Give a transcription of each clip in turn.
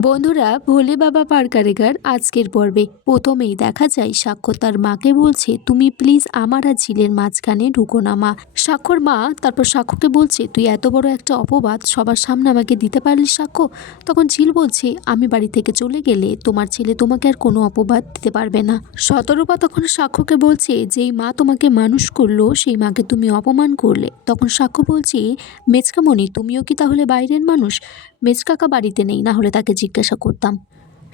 বন্ধুরা, ভোলে বাবা পার কারেগার আজকের পর্বে প্রথমেই দেখা যায় সাক্ষ্য তার মাকে বলছে, তুমি প্লিজ আমার আর ঝিলের মাঝখানে ঢুকো না মা। সাক্ষ্যর মা তারপর সাক্ষ্যকে বলছে, তুই এত বড় একটা অপবাদ সবার সামনে আমাকে দিতে পারলি সাক্ষ্য। তখন ঝিল বলছে, আমি বাড়ি থেকে চলে গেলে তোমার ছেলে তোমাকে আর কোনো অপবাদ দিতে পারবে না। শতরূপা তখন সাক্ষ্যকে বলছে, যেই মা তোমাকে মানুষ করলো সেই মাকে তুমি অপমান করলে। তখন সাক্ষ্য বলছে, মেচকামণি তুমিও কি তাহলে বাইরের মানুষ? মেচকাকা বাড়িতে নেই, না হলে তাকে জিজ্ঞাসা করতাম।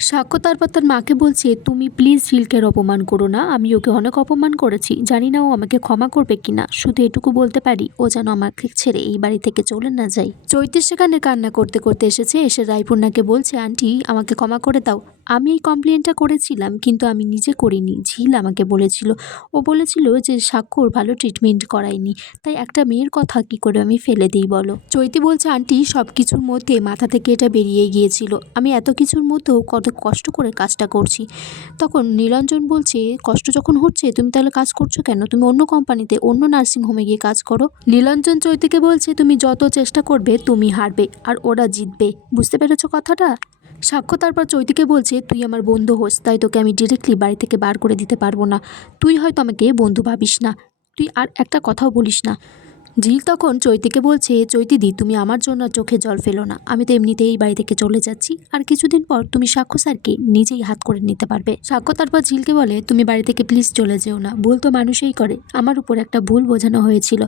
সাক্ষ্য তারপর তার মাকে বলছে, তুমি প্লিজ ঝিলকে অপমান করো না, আমি ওকে অনেক অপমান করেছি, জানি না ও আমাকে ক্ষমা করবে কিনা, শুধু এটুকু বলতে পারি ও যেন আমাকে ছেড়ে এই বাড়ি থেকে চলে না যায়। চৈতি সেখানে কান্না করতে করতে এসেছে, এসে রায়পূর্ণাকে বলছে, আন্টি আমাকে ক্ষমা করে দাও, আমি এই কমপ্লেনটা করেছিলাম কিন্তু আমি নিজে করিনি, ঝিল আমাকে বলেছিল। ও বলেছিল যে সাক্ষ্যর ভালো ট্রিটমেন্ট করায়নি, তাই একটা মেয়ের কথা কি করে আমি ফেলে দিই বলো। চৈতি বলছে, আন্টি সব কিছুর মধ্যে মাথা থেকে এটা বেরিয়ে গিয়েছিল, আমি এত কিছুর মধ্যেও কত কষ্ট করে কাজটা করছি। তখন নীলাঞ্জন বলছে, কষ্ট যখন হচ্ছে তুমি তাহলে কাজ করছো কেন, তুমি অন্য কোম্পানিতে অন্য নার্সিংহোমে গিয়ে কাজ করো। নীলাঞ্জন চৈতিকে বলছে, তুমি যত চেষ্টা করবে তুমি হারবে আর ওরা জিতবে, বুঝতে পেরেছো কথাটা। সাক্ষ্য তারপর চৈতিকে বলছে, তুই আমার বন্ধু হোস, তাই তোকে আমি ডিরেক্টলি বাড়ি থেকে বার করে দিতে পারবো না, তুই হয়তো আমাকে বন্ধু ভাবিস না, তুই আর একটা কথাও বলিস না। ঝিল তখন চৈতিকে বলছে, চৈতিদি তুমি আমার জন্য চোখে জল ফেলো না, আমি তো এমনিতেই এই বাড়ি থেকে চলে যাচ্ছি, আর কিছুদিন পর তুমি সাক্ষ্য স্যারকে নিজেই হাত করে নিতে পারবে। সাক্ষ্য তারপর ঝিলকে বলে, তুমি বাড়ি থেকে প্লিজ চলে যেও না, ভুল তো মানুষই করে, আমার উপর একটা ভুল বোঝানো হয়েছিল।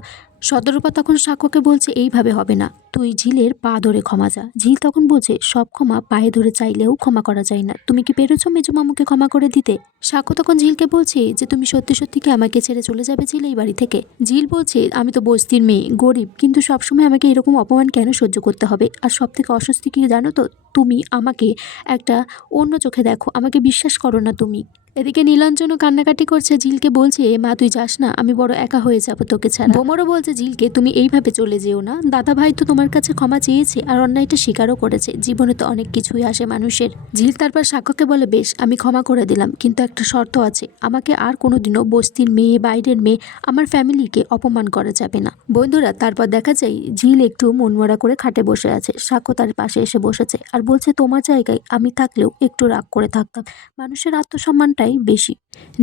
শতরূপা তখন সাক্ষ্যকে বলছে, এইভাবে হবে না, তুই ঝিলের পা ধরে ক্ষমা চা। ঝিল তখন বলছে, সব ক্ষমা পায়ে ধরে চাইলেও ক্ষমা করা যায় না, তুমি কি পেরেছো মেজো মামুকে ক্ষমা করে দিতে? সাক্ষ্য তখন ঝিলকে বলছে যে, তুমি সত্যি সত্যি কি আমাকে ছেড়ে চলে যাবে ঝিল এই বাড়ি থেকে? ঝিল বলছে, আমি তো বস্তির মেয়ে, গরিব, কিন্তু সবসময় আমাকে এরকম অপমান কেন সহ্য করতে হবে? আর সব থেকে অস্বস্তি কি জানো তো, তুমি আমাকে একটা অন্য চোখে দেখো, আমাকে বিশ্বাস করো না তুমি। এদিকে নীলাঞ্জনও কান্নাকাটি করছে, ঝিলকে বলছে, মা তুই যাস না, আমি বড় একা হয়ে যাবো তোকে ছাড়া। ভোমরও বলছে ঝিলকে, তুমি এইভাবে চলে যেও না, দাদা ভাই তো তোমার কাছে ক্ষমা চেয়েছে আর অন্যায়টা স্বীকারও করেছে, জীবনে তো অনেক কিছুই আসে মানুষের। ঝিল তারপর সাক্ষ্যকে বলে, বেশ আমি ক্ষমা করে দিলাম, কিন্তু একটা শর্ত আছে, আমাকে আর কোনোদিনও বস্তির মেয়ে, বাইরের মেয়ে, আমার ফ্যামিলিকে অপমান করা যাবে না। বন্ধুরা, তারপর দেখা যায় ঝিল একটু মনমরা করে খাটে বসে আছে, সাক্ষ্য তার পাশে এসে বসেছে আর বলছে, তোমার জায়গায় আমি থাকলেও একটু রাগ করে থাকতাম, মানুষের আত্মসম্মানটাই বেশি।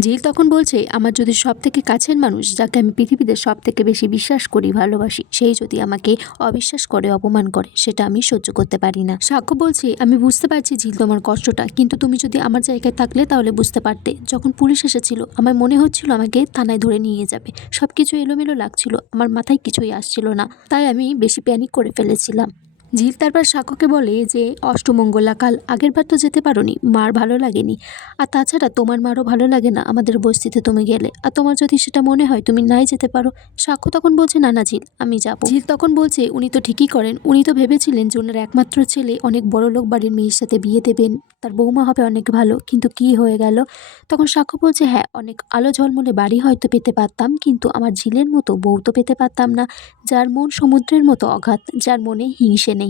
ঝিল তখন বলছে, আমার যদি সব থেকে কাছের মানুষ, যাকে আমি পৃথিবীতে সব থেকে বেশি বিশ্বাস করি, ভালোবাসি, সেই যদি আমাকে অবিশ্বাস করে, অপমান করে, সেটা আমি সহ্য করতে পারি না। সাক্ষ্য বলছে, আমি বুঝতে পারছি ঝিল তোমার কষ্টটা, কিন্তু তুমি যদি আমার জায়গায় থাকলে তাহলে বুঝতে পারতে, যখন পুলিশ এসেছিল আমার মনে হচ্ছিল আমাকে থানায় ধরে নিয়ে যাবে, সবকিছু এলোমেলো লাগছিল, আমার মাথায় কিছুই আসছিল না, তাই আমি বেশি প্যানিক করে ফেলেছিলাম। ঝিল তারপর সাক্ষ্যকে বলে যে, অষ্টমঙ্গলা কাল আগের বার তো যেতে পারোনি, মার ভালো লাগেনি, আর তাছাড়া তোমার মারও ভালো লাগে না আমাদের বস্তিতে তুমি গেলে, আর তোমার যদি সেটা মনে হয় তুমি নাই যেতে পারো। সাক্ষ্য তখন বলছে, না না ঝিল আমি যাব। ঝিল তখন বলছে, উনি তো ঠিকই করেন, উনি তো ভেবেছিলেন যে ওনার একমাত্র ছেলে অনেক বড় লোক বাড়ির মেয়ের সাথে বিয়ে দেবেন, তার বৌমা হবে অনেক ভালো, কিন্তু কি হয়ে গেল? তখন সাক্ষ্য বলছে, হ্যাঁ অনেক আলো ঝলমলে বাড়ি হয়তো পেতে পারতাম, কিন্তু আমার ঝিলের মতো বউ তো পেতে পারতাম না, যার মন সমুদ্রের মতো অগাধ, যার মনে হিংসে নেই।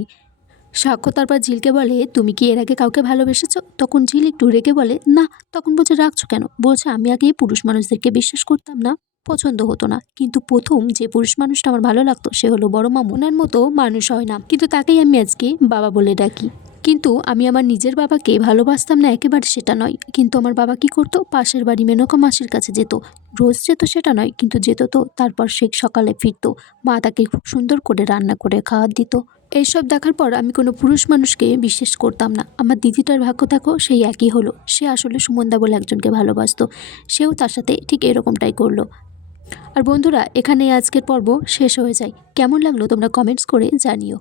সাক্ষ্য তারপর ঝিলকে বলে, তুমি কি এর আগে কাউকে ভালোবেসেছো? তখন ঝিল একটু রেগে বলে, না। তখন বলছে, রাখছো কেন? বলছে, আমি আগে পুরুষ মানুষদেরকে বিশ্বাস করতাম না, পছন্দ হতো না, কিন্তু প্রথম যে পুরুষ মানুষটা আমার ভালো লাগতো সে হলো বড় মামু, ওনার মতো মানুষ হয় না, কিন্তু তাকেই আমি আজকে বাবা বলে ডাকি। কিন্তু আমি আমার নিজের বাবাকে ভালোবাসতাম না একেবারে সেটা নয়, কিন্তু আমার বাবা কি করতো, পাশের বাড়ি মেনকা মাসির কাছে যেত, রোজ যেত সেটা নয়, কিন্তু যেত তো, তারপর সে সকালে ফিরতো, মা তাকে খুব সুন্দর করে রান্না করে খাওয়ার দিত। এইসব দেখার পর আমি কোনো পুরুষ মানুষকে বিশ্বাস করতাম না। আমার দিদিটার ভাগ্য দেখো, সেই একই হলো, সে আসলে সুমনদা বলে একজনকে ভালোবাসতো, সেও তার সাথে ঠিক এরকমটাই করলো। আর বন্ধুরা, এখানে আজকের পর্ব শেষ হয়ে যায়। কেমন লাগলো তোমরা কমেন্টস করে জানিও।